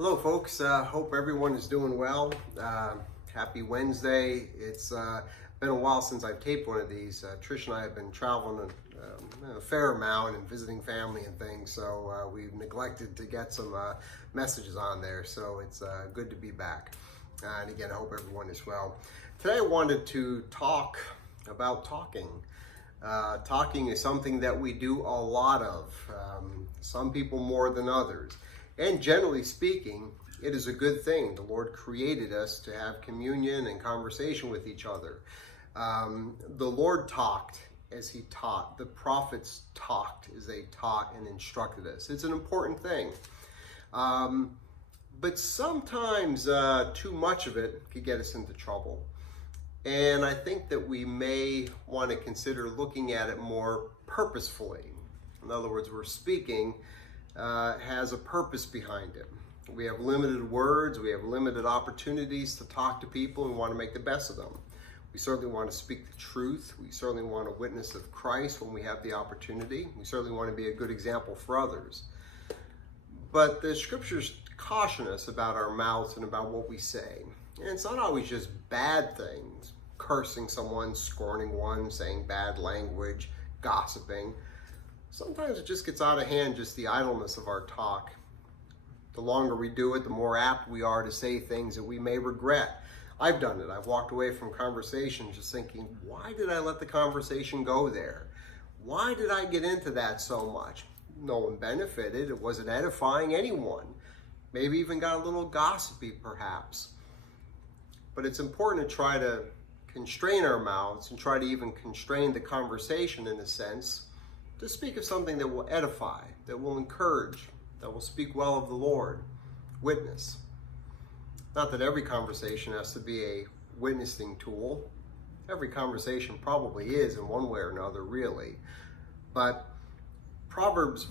Hello folks, hope everyone is doing well. Happy Wednesday. It's been a while since I've taped one of these. Trish and I have been traveling a fair amount and visiting family and things, so we've neglected to get some messages on there, so it's good to be back. And again, I hope everyone is well. Today I wanted to talk about talking. Talking is something that we do a lot of, some people more than others. And generally speaking, it is a good thing. The Lord created us to have communion and conversation with each other. The Lord talked as he taught. The prophets talked as they taught and instructed us. It's an important thing. But sometimes too much of it could get us into trouble. And I think that we may want to consider looking at it more purposefully. In other words, we're speaking has a purpose behind it. We have limited words, we have limited opportunities to talk to people, and we want to make the best of them. We certainly want to speak the truth. We certainly want to witness of Christ when we have the opportunity. We certainly want to be a good example for others. But the scriptures caution us about our mouths and about what we say. And it's not always just bad things, cursing someone, scorning one, saying bad language, gossiping. Sometimes it just gets out of hand, just the idleness of our talk. The longer we do it, the more apt we are to say things that we may regret. I've done it. I've walked away from conversations just thinking, why did I let the conversation go there? Why did I get into that so much? No one benefited. It wasn't edifying anyone. Maybe even got a little gossipy, perhaps. But it's important to try to constrain our mouths and try to even constrain the conversation in a sense, to speak of something that will edify, that will encourage, that will speak well of the Lord, witness. Not that every conversation has to be a witnessing tool. Every conversation probably is in one way or another, really. But Proverbs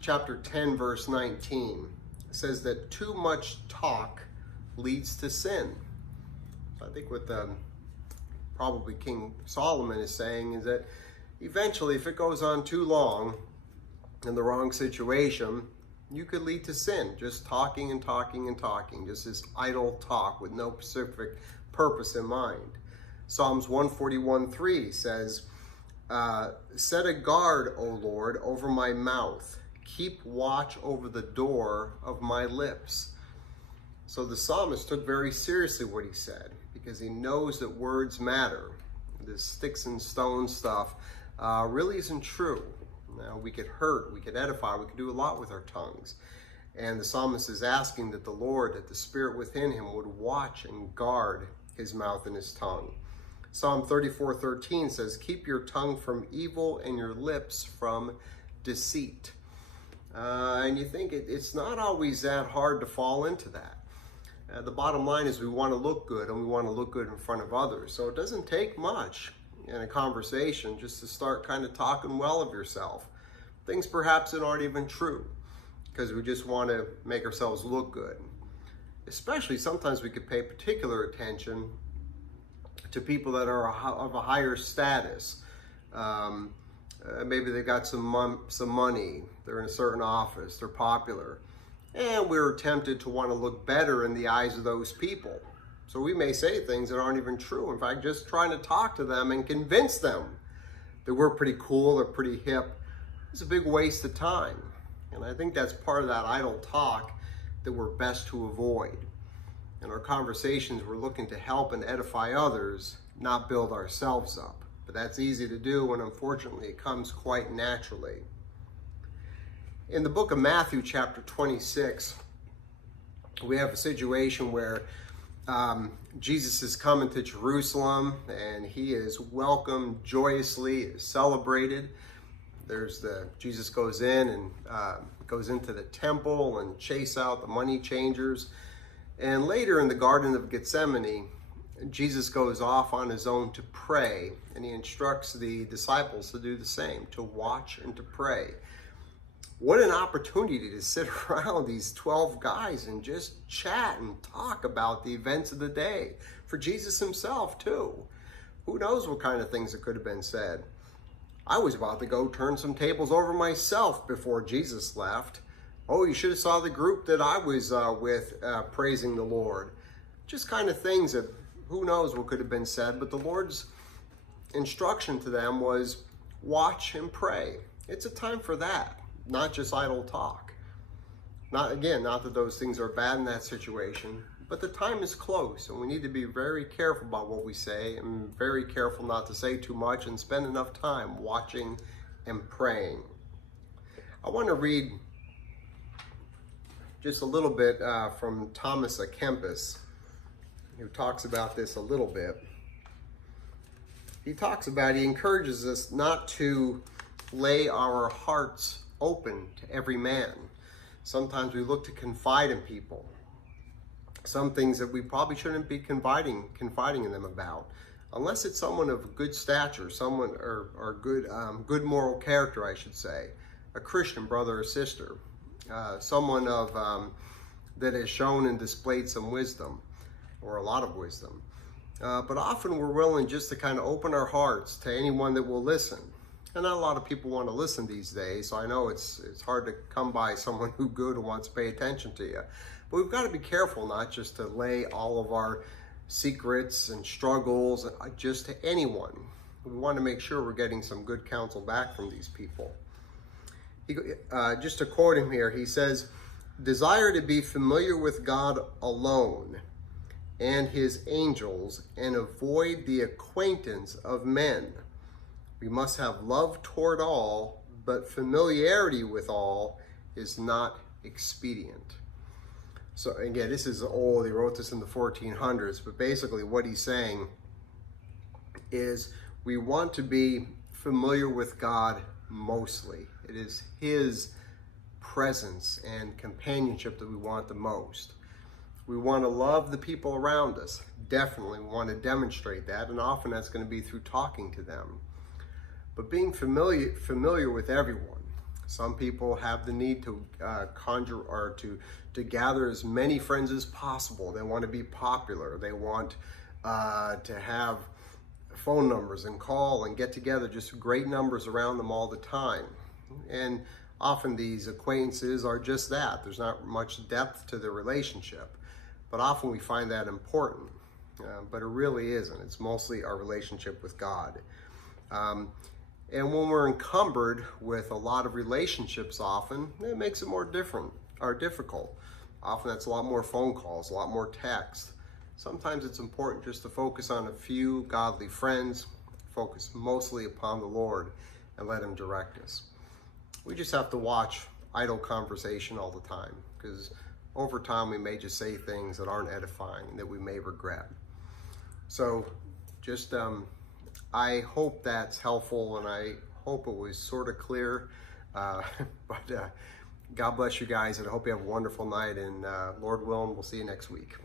chapter 10, verse 19 says that too much talk leads to sin. So I think what probably King Solomon is saying is that eventually, if it goes on too long in the wrong situation, you could lead to sin. Just talking and talking and talking, just this idle talk with no specific purpose in mind. Psalms 141:3 says, set a guard, O Lord, over my mouth. Keep watch over the door of my lips. So the psalmist took very seriously what he said, because he knows that words matter. This sticks and stones stuff really isn't true. Now, we could hurt, we could edify, we could do a lot with our tongues. And the psalmist is asking that the Lord, that the Spirit within him would watch and guard his mouth and his tongue. Psalm 34:13 says, keep your tongue from evil and your lips from deceit. And you think it's not always that hard to fall into that. The bottom line is we want to look good, and we want to look good in front of others. So it doesn't take much in a conversation just to start kind of talking well of yourself. Things perhaps that aren't even true, because we just want to make ourselves look good. Especially sometimes we could pay particular attention to people that are of a higher status. Maybe they've got some money, they're in a certain office, they're popular. And we're tempted to want to look better in the eyes of those people. So we may say things that aren't even true. In fact, just trying to talk to them and convince them that we're pretty cool or pretty hip is a big waste of time. And I think that's part of that idle talk that we're best to avoid. In our conversations, we're looking to help and edify others, not build ourselves up. But that's easy to do, and unfortunately, it comes quite naturally. In the book of Matthew, chapter 26, we have a situation where Jesus is coming to Jerusalem, and he is welcomed joyously, is celebrated. Jesus goes in and goes into the temple and chase out the money changers. And later in the Garden of Gethsemane, Jesus goes off on his own to pray, and he instructs the disciples to do the same, to watch and to pray. What an opportunity to sit around these 12 guys and just chat and talk about the events of the day. For Jesus himself, too. Who knows what kind of things that could have been said. I was about to go turn some tables over myself before Jesus left, oh, you should have saw the group that I was with praising the Lord. Just kind of things that who knows what could have been said, but the Lord's instruction to them was watch and pray. It's a time for that, not just idle talk. Not that those things are bad in that situation, but the time is close and we need to be very careful about what we say and very careful not to say too much and spend enough time watching and praying. I want to read just a little bit from Thomas à Kempis, who talks about this a little bit. He encourages us not to lay our hearts open to every man. Sometimes we look to confide in people. Some things that we probably shouldn't be confiding in them about, unless it's someone of good stature, someone or good moral character, I should say, a Christian brother or sister, someone of that has shown and displayed some wisdom, or a lot of wisdom. But often we're willing just to kind of open our hearts to anyone that will listen. And not a lot of people want to listen these days, so I know it's hard to come by someone who's good and wants to pay attention to you. But we've got to be careful not just to lay all of our secrets and struggles just to anyone. We want to make sure we're getting some good counsel back from these people. Just to quote him here, he says, "Desire to be familiar with God alone and his angels and avoid the acquaintance of men. We must have love toward all, but familiarity with all is not expedient." So again, this is old. He wrote this in the 1400s, but basically what he's saying is we want to be familiar with God mostly. It is his presence and companionship that we want the most. We want to love the people around us. Definitely, we want to demonstrate that, and often that's going to be through talking to them. But being familiar with everyone. Some people have the need to conjure or to gather as many friends as possible. They want to be popular. They want to have phone numbers and call and get together, just great numbers around them all the time. And often these acquaintances are just that. There's not much depth to the relationship. But often we find that important. But it really isn't. It's mostly our relationship with God. And when we're encumbered with a lot of relationships often, it makes it more difficult. Often that's a lot more phone calls, a lot more text. Sometimes it's important just to focus on a few godly friends, focus mostly upon the Lord, and let him direct us. We just have to watch idle conversation all the time, because over time we may just say things that aren't edifying and that we may regret. So just I hope that's helpful, and I hope it was sort of clear. But God bless you guys, and I hope you have a wonderful night, and Lord willing, we'll see you next week.